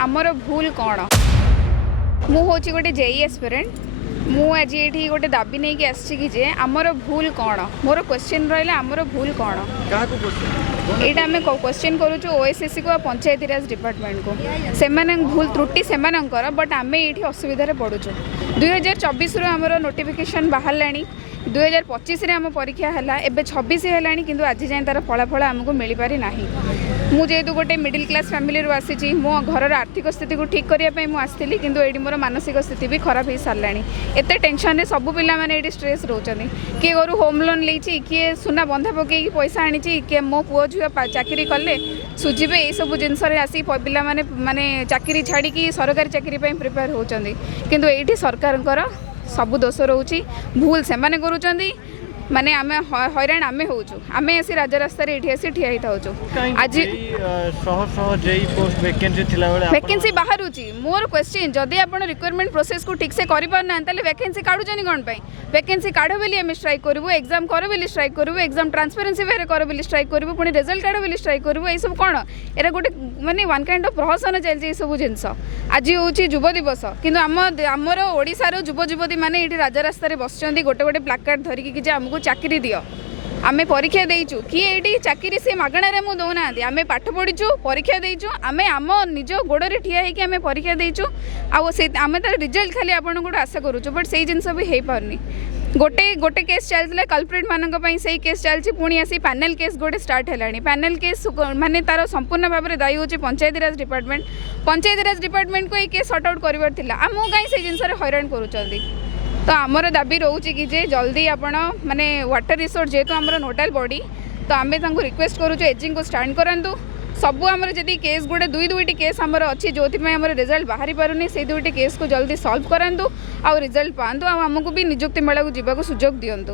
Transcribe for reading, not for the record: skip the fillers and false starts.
आमर भूल कौन मु हूँ गोटे जेई एस्पिरेंट मु आज ये गोटे दाबी नहीं कि आसी जे आमर भूल कौन मोर क्वेश्चन रहा आमर भूल कौन यहाँ आम क्वेश्चन करुचु ओएसएससी को पंचायती राज डिपार्टमेंट को से भूल त्रुटि से बट आम ये असुविधा पड़ुचु 2024 आमर नोटिफिकेशन बाहर 2025 आम परीक्षा है एवं 26 है कि आज जाए तार फलाफल आमको मिल पारि ना मुझे गोटे मिडिल क्लास फैमिली आसी मो घर आर्थिक स्थिति को ठीक करने मुझे कि ये मोर मानसिक स्थिति भी खराब हो सारा एत टेंशन सब पिला माने स्ट्रेस रोचते किए घर होम लोन लेची किए सुना बंधा पकई पैसा आनी किए मो पुओ झील चाकरी कले सुझे यू जिनस आसी पिला माने चाकरी छाड़ी सरकारी चाकरी प्रिपेयर होती किंतु ये सरकार सब दोष रोचे भूल से करुँच माने आमे हैरान आमे होचु आमे आसी राजरास्ता रे एठी आसी ठिया हिता होचु आज शह जेई पोस्ट वैकेंसी थिला बेले वैकेंसी बाहर होची मोर क्वेश्चन जदी आपण रिक्वायरमेंट प्रोसेस को ठीक से करि पार ना तले वैकेंसी काढु जनी कोन पई वैकेंसी काढो बेली हम स्ट्राइक करबो एग्जाम करो बेली स्ट्राइक करबो एग्जाम ट्रांसपेरेंसी वे करो बेली स्ट्राइक करबो पुनी रिजल्ट काढो बेली स्ट्राइक करबो ए सब कोन एरा गोटे माने वन काइंड ऑफ प्रहसन चल जे सब जिंस आज होची युवा दिवस किंतु हमर ओडिसा रो युवती माने एठी राजरास्ता रे बसचंदी गोटे गोटे प्लाकार्ड धरिकी कि जे हमको चाकरी दियो आमे परीक्षा देइचु कि एटी चाकरी से मागणा रे मु दौना आमे पाठ पढ़ीचु परीक्षा देइचु आमे आम निज गोड़े ठिया है कि आमे परीक्षा देइचु आ से आमे तार रिजल्ट खाली आपन को आशा करूचु बट सेही जिंस भी हे पारनी गोटे गोटे केस चलता कल्प्रिट मानक पई सेही केस चलची पुणी आसी पैनल केस गोटे स्टार्ट हेलानी पैनल केस माने तार संपूर्ण भाव में दायी होची पंचायती राज डिपार्टमेंट को ये केस सॉर्ट आउट करिवार थिला आमु काई से जिंस रे हैरान करूचंदी तो आमर दाबी रोचे कि जे जल्दी आपण माने वाटर रिसोर्स जेहेतु आमर नोडाल बॉडी तो आम रिक्वेस्ट करूँ एजिंग को स्टार्ट करूँ सबू आमर जदि केस गोटे दुईटी केस आमर अच्छी जो आमर रिजल्ट बाहरी पारुनी से दुईटी केस को जल्दी सॉल्व करांतु आ रिजल्ट पांतु आमको भी निजुक्ति मेला को जीवा सुजोग दिंतु।